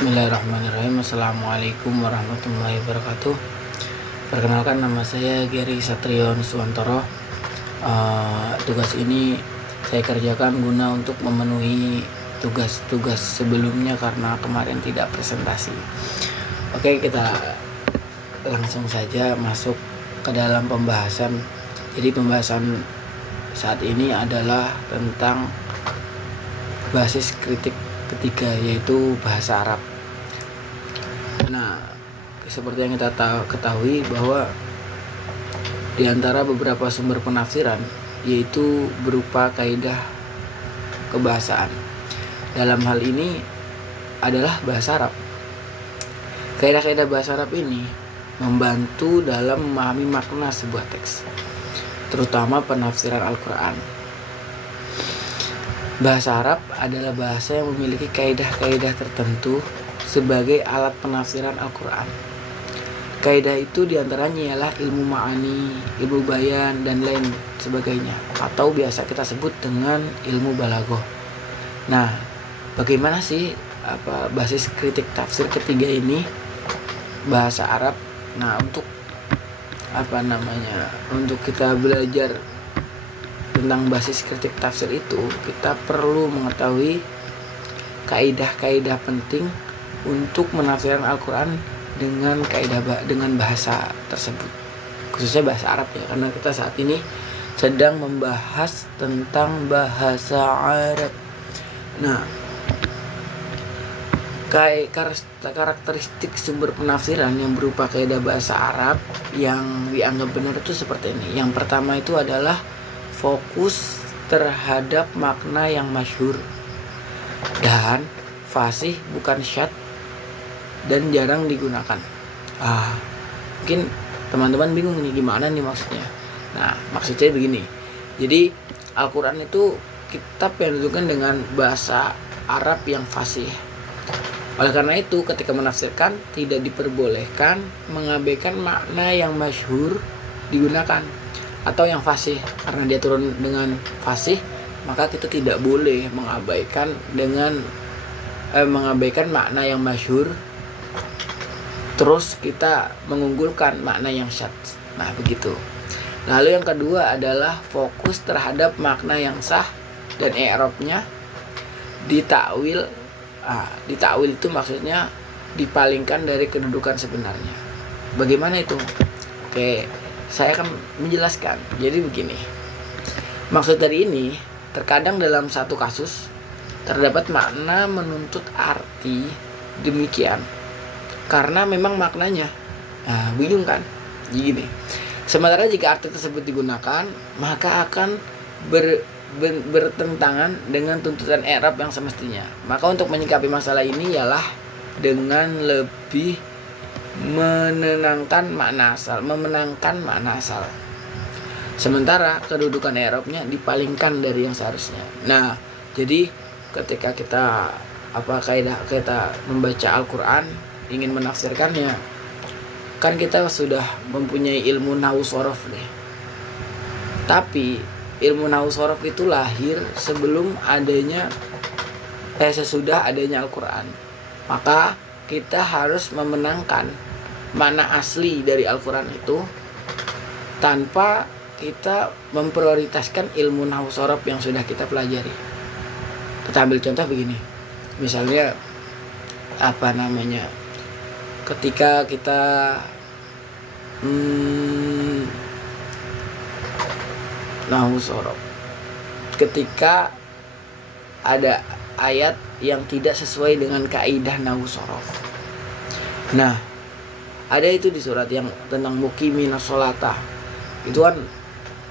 Bismillahirrahmanirrahim. Assalamualaikum warahmatullahi wabarakatuh. Perkenalkan, nama saya Gary Satrion Suwantoro. Tugas ini saya kerjakan guna untuk memenuhi tugas-tugas sebelumnya karena kemarin tidak presentasi. Oke, kita langsung saja masuk ke dalam pembahasan. Jadi pembahasan saat ini adalah tentang basis kritik ketiga, yaitu bahasa Arab. Nah, seperti yang kita ketahui bahwa di antara beberapa sumber penafsiran yaitu berupa kaidah kebahasaan. Dalam hal ini adalah bahasa Arab. Kaidah-kaidah bahasa Arab ini membantu dalam memahami makna sebuah teks, terutama penafsiran Al-Quran. Bahasa Arab adalah bahasa yang memiliki kaidah-kaidah tertentu sebagai alat penafsiran Al-Quran. Kaidah itu diantaranya ialah ilmu ma'ani, ilmu bayan, dan lain sebagainya, atau biasa kita sebut dengan ilmu balaghah. Nah, bagaimana sih basis kritik tafsir ketiga ini? Bahasa Arab. Nah, untuk untuk kita belajar tentang basis kritik tafsir itu, kita perlu mengetahui kaidah-kaidah penting untuk menafsirkan Al-Quran dengan bahasa tersebut, khususnya bahasa Arab ya, karena kita saat ini sedang membahas tentang bahasa Arab. Nah, karakteristik sumber penafsiran yang berupa kaidah bahasa Arab yang dianggap benar itu seperti ini. Yang pertama itu adalah fokus terhadap makna yang masyhur dan fasih, bukan syadz dan jarang digunakan. Mungkin teman-teman bingung nih, gimana nih maksudnya. Nah, maksudnya begini. Jadi Al-Quran itu kitab yang ditentukan dengan bahasa Arab yang fasih. Oleh karena itu, ketika menafsirkan tidak diperbolehkan mengabaikan makna yang masyhur digunakan atau yang fasih. Karena dia turun dengan fasih, maka kita tidak boleh mengabaikan makna yang masyhur, terus kita mengunggulkan makna yang syadz. Nah, begitu. Lalu yang kedua adalah fokus terhadap makna yang sah dan i'rabnya ditakwil. Ditakwil itu maksudnya dipalingkan dari kedudukan sebenarnya. Bagaimana itu? Oke, saya akan menjelaskan. Jadi begini, maksud dari ini, terkadang dalam satu kasus terdapat makna menuntut arti demikian karena memang maknanya bingung kan. Jadi gini, sementara jika arti tersebut digunakan, maka akan bertentangan dengan tuntutan i'rab yang semestinya. Maka untuk menyikapi masalah ini ialah dengan lebih memenangkan makna asal, sementara kedudukan i'rabnya dipalingkan dari yang seharusnya. Nah, jadi ketika kita membaca Al-Quran, ingin menafsirkannya, kan kita sudah mempunyai ilmu nahwu shorof nih. Tapi ilmu nahwu shorof itu lahir sesudah adanya Al-Quran. Maka kita harus memenangkan makna asli dari Al-Quran itu tanpa kita memprioritaskan ilmu nahwu shorof yang sudah kita pelajari. Kita ambil contoh begini. Misalnya ketika kita nahwu shorof, ketika ada ayat yang tidak sesuai dengan kaidah nahwu shorof. Nah, ada itu di surat yang tentang muqiminas sholata. Itu kan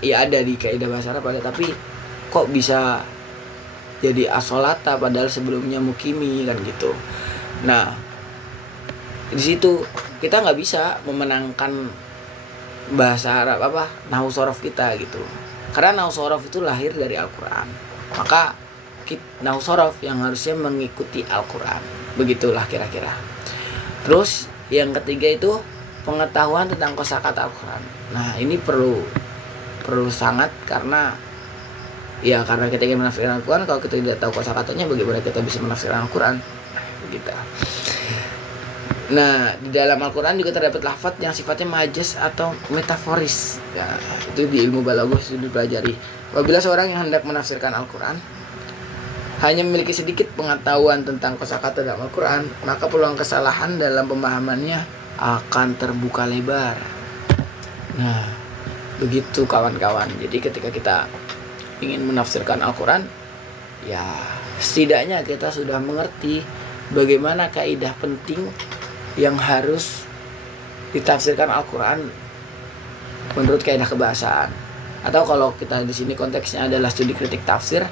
ya ada di kaidah bahasa Arab ada, tapi kok bisa jadi as-sholata padahal sebelumnya muqimi kan gitu. Nah, di situ kita nggak bisa memenangkan bahasa Arab nahwu shorof kita gitu. Karena nahwu shorof itu lahir dari Al-Quran. Maka nahwu shorof yang harusnya mengikuti Al-Quran. Begitulah kira-kira. Terus yang ketiga itu pengetahuan tentang kosakata Al-Quran. Nah, ini perlu sangat karena kita ingin menafsirkan Al-Quran. Kalau kita tidak tahu kosakatanya, bagaimana kita bisa menafsirkan Al-Quran? Begitu. Nah, di dalam Al-Quran juga terdapat lafaz yang sifatnya majaz atau metaforis. Nah, itu di ilmu balaghah sudah dipelajari. Apabila seorang yang hendak menafsirkan Al-Quran hanya memiliki sedikit pengetahuan tentang kosakata dalam Al-Quran, maka peluang kesalahan dalam pemahamannya akan terbuka lebar. Nah, begitu kawan-kawan. Jadi ketika kita ingin menafsirkan Al-Quran, ya setidaknya kita sudah mengerti bagaimana kaidah penting yang harus ditafsirkan Al-Quran menurut kaidah kebahasaan. Atau kalau kita di sini konteksnya adalah studi kritik tafsir,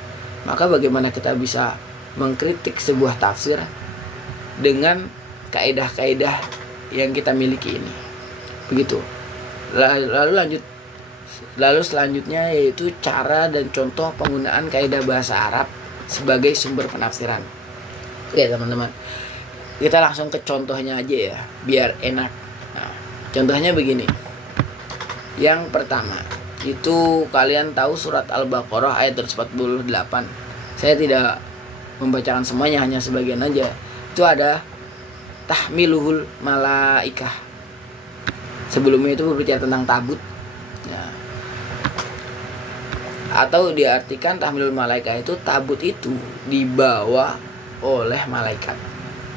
maka bagaimana kita bisa mengkritik sebuah tafsir dengan kaidah-kaidah yang kita miliki ini. Begitu. Lalu selanjutnya yaitu cara dan contoh penggunaan kaidah bahasa Arab sebagai sumber penafsiran. Oke teman-teman, kita langsung ke contohnya aja ya, biar enak. Nah, contohnya begini. Yang pertama, itu kalian tahu surat Al-Baqarah ayat 148. Saya tidak membacakan semuanya, hanya sebagian aja. Itu ada tahmiluhul malaikah. Sebelumnya itu berbicara tentang tabut. Ya. Atau diartikan tahmilul malaikah itu tabut itu dibawa oleh malaikat.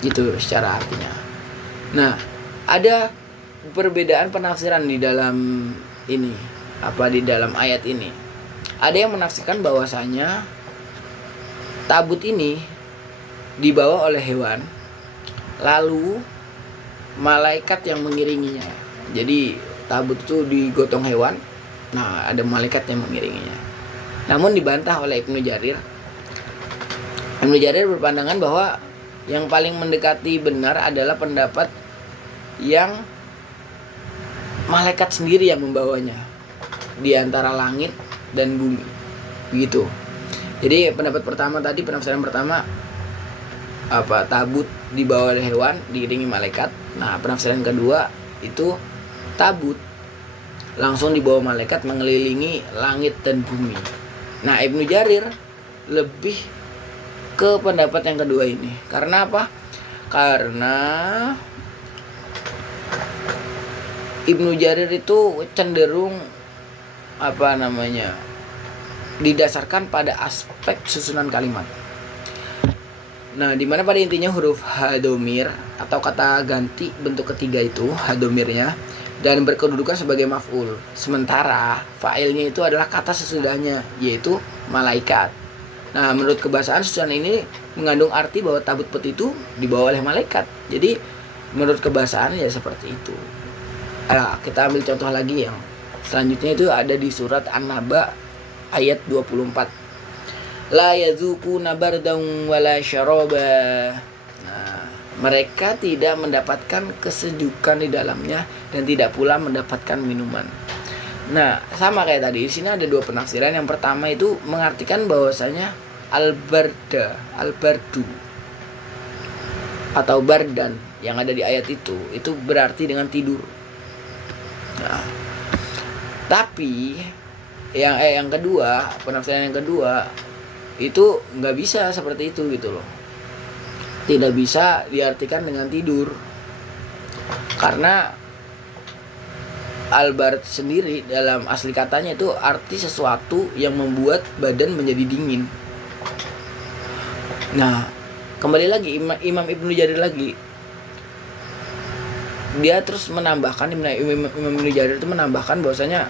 Gitu secara artinya. Nah, ada perbedaan penafsiran di dalam ini, di dalam ayat ini. Ada yang menafsirkan bahwasanya tabut ini dibawa oleh hewan, lalu malaikat yang mengiringinya. Jadi tabut itu digotong hewan, nah ada malaikat yang mengiringinya. Namun dibantah oleh Ibnu Jarir. Ibnu Jarir berpandangan bahwa yang paling mendekati benar adalah pendapat yang malaikat sendiri yang membawanya di antara langit dan bumi. Begitu. Jadi penafsiran pertama tabut dibawa oleh hewan diiringi malaikat. Nah, penafsiran kedua itu tabut langsung dibawa malaikat mengelilingi langit dan bumi. Nah, Ibnu Jarir lebih ke pendapat yang kedua ini. Karena apa? Karena Ibnu Jarir itu cenderung didasarkan pada aspek susunan kalimat. Nah, dimana pada intinya huruf hadomir atau kata ganti bentuk ketiga itu hadomirnya dan berkedudukan sebagai maf'ul. Sementara fa'ilnya itu adalah kata sesudahnya, yaitu malaikat. Nah, menurut kebahasaan susunan ini mengandung arti bahwa tabut peti itu dibawa oleh malaikat. Jadi menurut kebahasaan ya seperti itu. Kita ambil contoh lagi yang selanjutnya itu ada di surat An-Naba ayat 24. La yadzuquna bardan wala syaraba. Nah, mereka tidak mendapatkan kesejukan di dalamnya dan tidak pula mendapatkan minuman. Nah, sama kayak tadi, di sini ada dua penafsiran. Yang pertama itu mengartikan bahwasanya al-bardu atau bardan yang ada di ayat itu berarti dengan tidur. Nah, tapi yang kedua, penafsiran yang kedua itu nggak bisa seperti itu gitu loh. Tidak bisa diartikan dengan tidur, karena al-bard sendiri dalam asli katanya itu arti sesuatu yang membuat badan menjadi dingin. Nah, kembali lagi Imam Ibnu Jarir lagi, dia terus menambahkan, Imam Ibnu Jarir itu menambahkan bahwasanya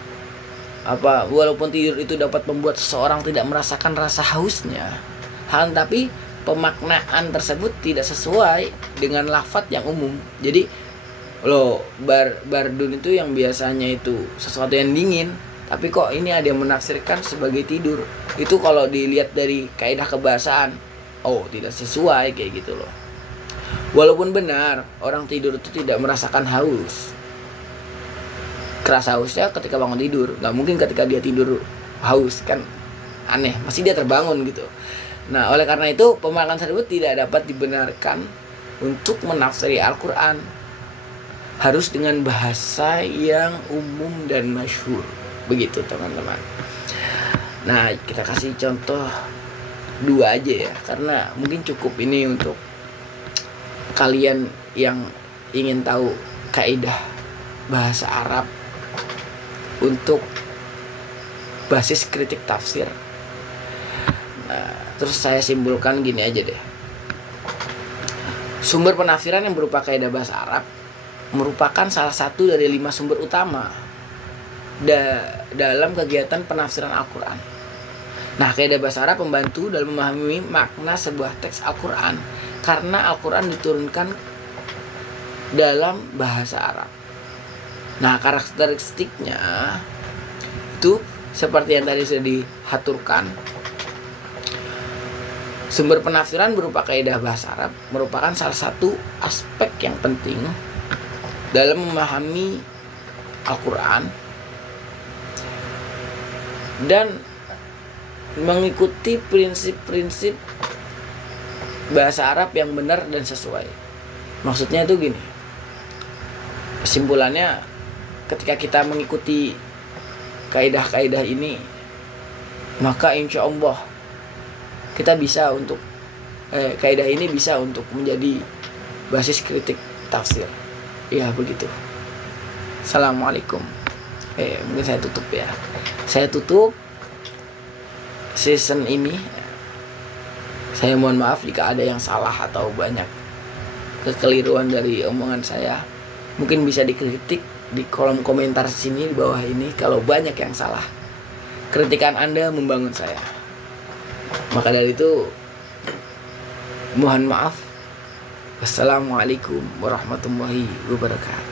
walaupun tidur itu dapat membuat seseorang tidak merasakan rasa hausnya, tapi pemaknaan tersebut tidak sesuai dengan lafaz yang umum. Jadi bardun itu yang biasanya itu sesuatu yang dingin, tapi kok ini ada yang menafsirkan sebagai tidur. Itu kalau dilihat dari kaidah kebahasaan, tidak sesuai kayak gitu loh. Walaupun benar orang tidur itu tidak merasakan haus, kerasa hausnya ketika bangun tidur, nggak mungkin ketika dia tidur haus, kan aneh, masih dia terbangun gitu. Nah, oleh karena itu pemaknaan tersebut tidak dapat dibenarkan untuk menafsiri Al-Quran, harus dengan bahasa yang umum dan masyhur. Begitu teman-teman. Nah, kita kasih contoh 2 aja ya, karena mungkin cukup ini untuk kalian yang ingin tahu kaidah bahasa Arab untuk basis kritik tafsir, nah, terus saya simpulkan gini aja deh. Sumber penafsiran yang berupa kaidah bahasa Arab merupakan salah satu dari 5 sumber utama dalam kegiatan penafsiran Al-Quran. Nah, kaidah bahasa Arab membantu dalam memahami makna sebuah teks Al-Quran karena Al-Quran diturunkan dalam bahasa Arab. Nah, karakteristiknya itu seperti yang tadi sudah dihaturkan. Sumber penafsiran berupa kaidah bahasa Arab merupakan salah satu aspek yang penting dalam memahami Al-Quran dan mengikuti prinsip-prinsip bahasa Arab yang benar dan sesuai. Maksudnya itu gini, kesimpulannya ketika kita mengikuti kaidah-kaidah ini, maka insya Allah kita bisa untuk kaidah ini bisa untuk menjadi basis kritik tafsir. Ya begitu. Assalamualaikum. Mungkin saya tutup ya. Saya tutup season ini. Saya mohon maaf jika ada yang salah atau banyak kekeliruan dari omongan saya. Mungkin bisa dikritik di kolom komentar sini di bawah ini kalau banyak yang salah. Kritikan Anda membangun saya. Maka dari itu mohon maaf. Wassalamualaikum warahmatullahi wabarakatuh.